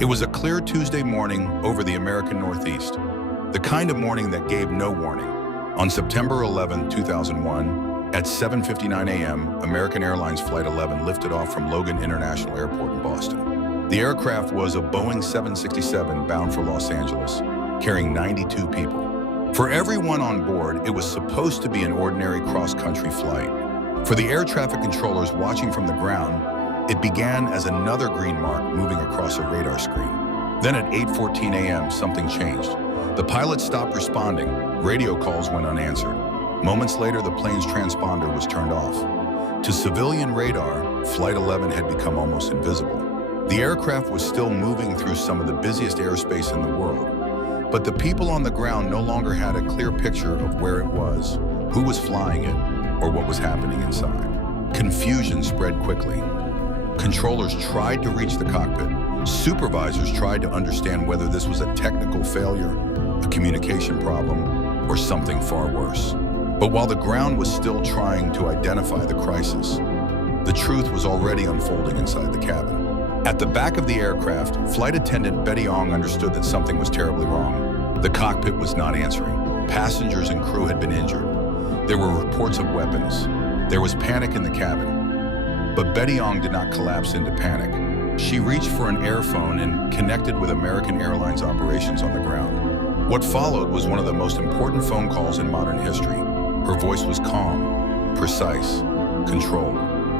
It was a clear Tuesday morning over the American Northeast, the kind of morning that gave no warning. On September 11, 2001, at 7:59 a.m., American Airlines Flight 11 lifted off from Logan International Airport in Boston. The aircraft was a Boeing 767 bound for Los Angeles, carrying 92 people. For everyone on board, it was supposed to be an ordinary cross-country flight. For the air traffic controllers watching from the ground, it began as another green mark moving across a radar screen. Then at 8:14 a.m., something changed. The pilot stopped responding. Radio calls went unanswered. Moments later, the plane's transponder was turned off. To civilian radar, Flight 11 had become almost invisible. The aircraft was still moving through some of the busiest airspace in the world, but the people on the ground no longer had a clear picture of where it was, who was flying it, or what was happening inside. Confusion spread quickly. Controllers tried to reach the cockpit. Supervisors tried to understand whether this was a technical failure, a communication problem, or something far worse. But while the ground was still trying to identify the crisis, the truth was already unfolding inside the cabin. At the back of the aircraft, flight attendant Betty Ong understood that something was terribly wrong. The cockpit was not answering. Passengers and crew had been injured. There were reports of weapons. There was panic in the cabin. But Betty Ong did not collapse into panic. She reached for an airphone and connected with American Airlines operations on the ground. What followed was one of the most important phone calls in modern history. Her voice was calm, precise, controlled.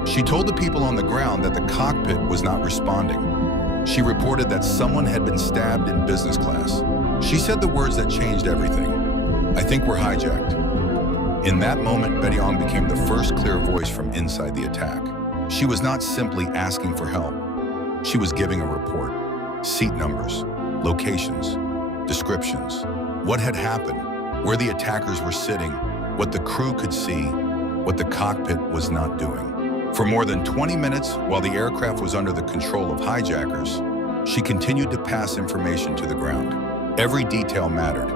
She told the people on the ground that the cockpit was not responding. She reported that someone had been stabbed in business class. She said the words that changed everything. "I think we're hijacked." In that moment, Betty Ong became the first clear voice from inside the attack. She was not simply asking for help. She was giving a report. Seat numbers, locations, descriptions, what had happened, where the attackers were sitting, what the crew could see, what the cockpit was not doing. For more than 20 minutes, while the aircraft was under the control of hijackers, she continued to pass information to the ground. Every detail mattered.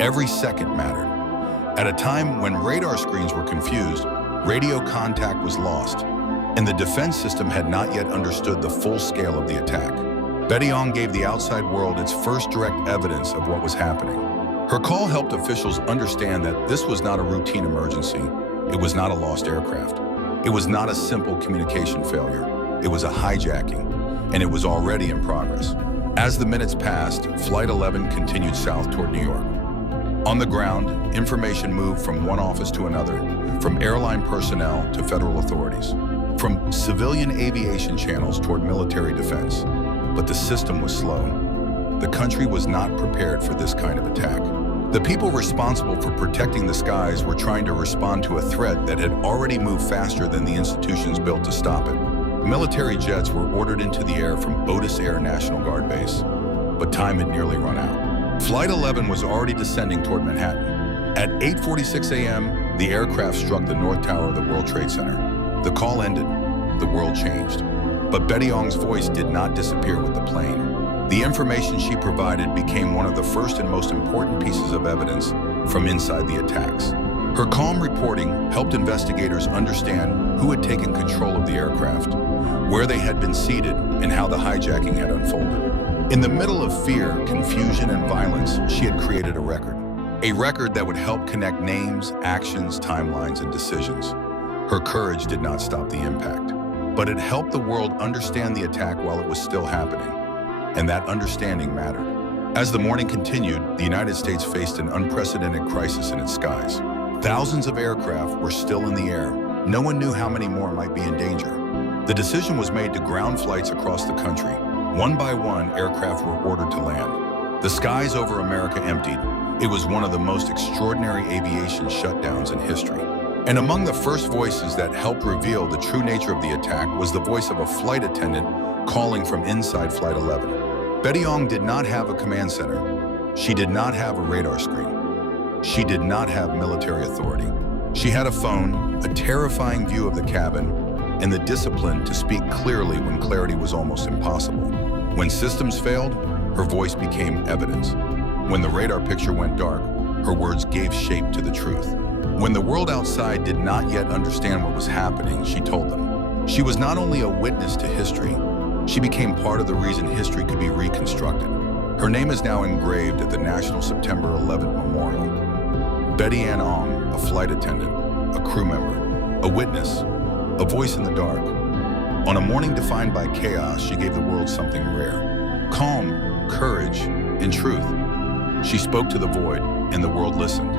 Every second mattered. At a time when radar screens were confused, radio contact was lost, and the defense system had not yet understood the full scale of the attack. Betty Ong gave the outside world its first direct evidence of what was happening. Her call helped officials understand that this was not a routine emergency. It was not a lost aircraft. It was not a simple communication failure. It was a hijacking, and it was already in progress. As the minutes passed, Flight 11 continued south toward New York. On the ground, information moved from one office to another, from airline personnel to federal authorities, from civilian aviation channels toward military defense. But the system was slow. The country was not prepared for this kind of attack. The people responsible for protecting the skies were trying to respond to a threat that had already moved faster than the institutions built to stop it. Military jets were ordered into the air from Otis Air National Guard Base, but time had nearly run out. Flight 11 was already descending toward Manhattan. At 8:46 a.m., the aircraft struck the North Tower of the World Trade Center. The call ended. The world changed. But Betty Ong's voice did not disappear with the plane. The information she provided became one of the first and most important pieces of evidence from inside the attacks. Her calm reporting helped investigators understand who had taken control of the aircraft, where they had been seated, and how the hijacking had unfolded. In the middle of fear, confusion, and violence, she had created a record that would help connect names, actions, timelines, and decisions. Her courage did not stop the impact, but it helped the world understand the attack while it was still happening, and that understanding mattered. As the morning continued, the United States faced an unprecedented crisis in its skies. Thousands of aircraft were still in the air. No one knew how many more might be in danger. The decision was made to ground flights across the country. One by one, aircraft were ordered to land. The skies over America emptied. It was one of the most extraordinary aviation shutdowns in history. And among the first voices that helped reveal the true nature of the attack was the voice of a flight attendant calling from inside Flight 11. Betty Ong did not have a command center. She did not have a radar screen. She did not have military authority. She had a phone, a terrifying view of the cabin, and the discipline to speak clearly when clarity was almost impossible. When systems failed, her voice became evidence. When the radar picture went dark, her words gave shape to the truth. When the world outside did not yet understand what was happening, she told them. She was not only a witness to history, she became part of the reason history could be reconstructed. reconstructed. Her name is now engraved at the National September 11th Memorial. Betty Ong, a flight attendant, a crew member, a witness, a voice in the dark. On a morning defined by chaos, she gave the world something rare: calm, courage, and truth. She spoke to the void, and the world listened.